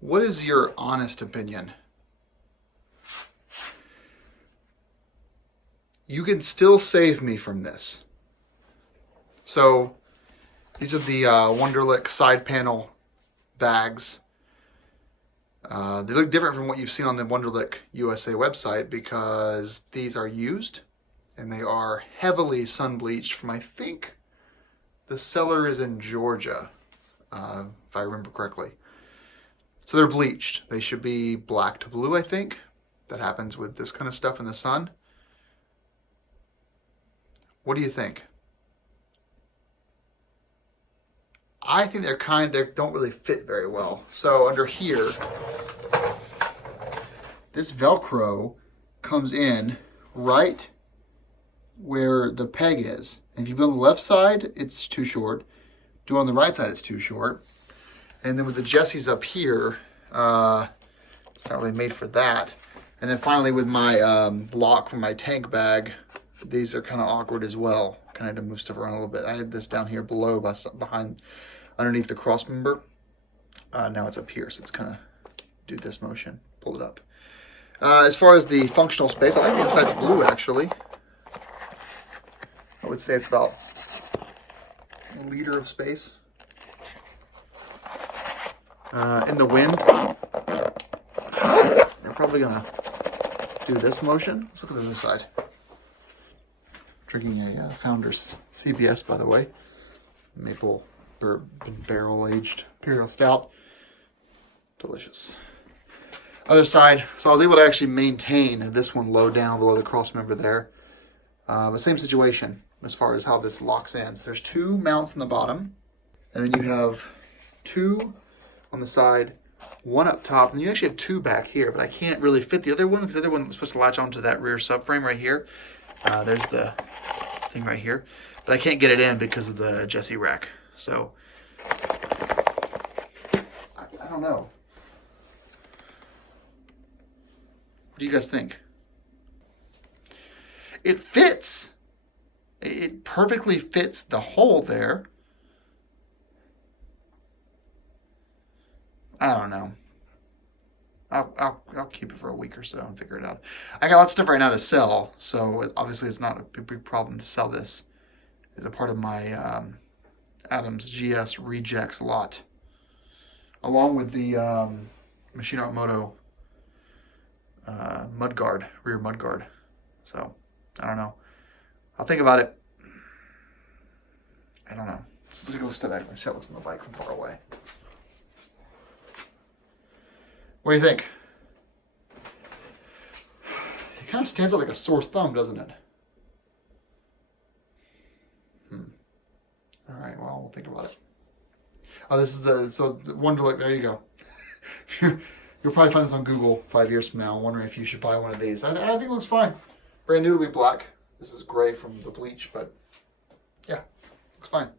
What is your honest opinion? You can still save me from this. So these are the Wunderlich side panel bags. They look different from what you've seen on the Wunderlich USA website because these are used and they are heavily sun bleached from, I think, the seller is in Georgia, if I remember correctly. So they're bleached. They should be black to blue, I think. That happens with this kind of stuff in the sun. What do you think? I think they don't really fit very well. So under here, this Velcro comes in right where the peg is. And if you go on the left side, it's too short. Do on the right side, it's too short. And then with the Jessies up here, it's not really made for that. And then finally with my lock from my tank bag, these are kind of awkward as well. Kind of to move stuff around a little bit. I had this down here below, underneath the cross member. Now it's up here, so it's kind of do this motion, pull it up. As far as the functional space, I think the inside's blue actually. I would say it's about a liter of space. In the wind, you're probably gonna do this motion. Let's look at the other side. Drinking a Founder's CBS, by the way. Maple barrel aged Imperial Stout. Delicious. Other side, so I was able to actually maintain this one low down below the cross member there. The same situation as far as how this locks in. So there's two mounts on the bottom, and then you have two on the side, one up top, and you actually have two back here, but I can't really fit the other one because the other one is supposed to latch onto that rear subframe right here. There's the thing right here, but I can't get it in because of the Jessie rack. So I don't know. What do you guys think? It fits. It perfectly fits the hole there. I don't know. I'll keep it for a week or so and figure it out. I got lots of stuff right now to sell, so obviously it's not a big problem to sell this. It's a part of my Adams GS rejects lot, along with the Machine Art Moto mudguard, rear mudguard. So I don't know. I'll think about it. I don't know. Let's go step back and see how it looks on the bike from far away. What do you think? It kind of stands out like a sore thumb, doesn't it? All right, well, we'll think about it. Oh, this is the Wunderlich. There you go. You'll probably find this on Google 5 years from now, wondering if you should buy one of these. I think it looks fine. Brand new, it'll be black. This is gray from the bleach, but yeah, looks fine.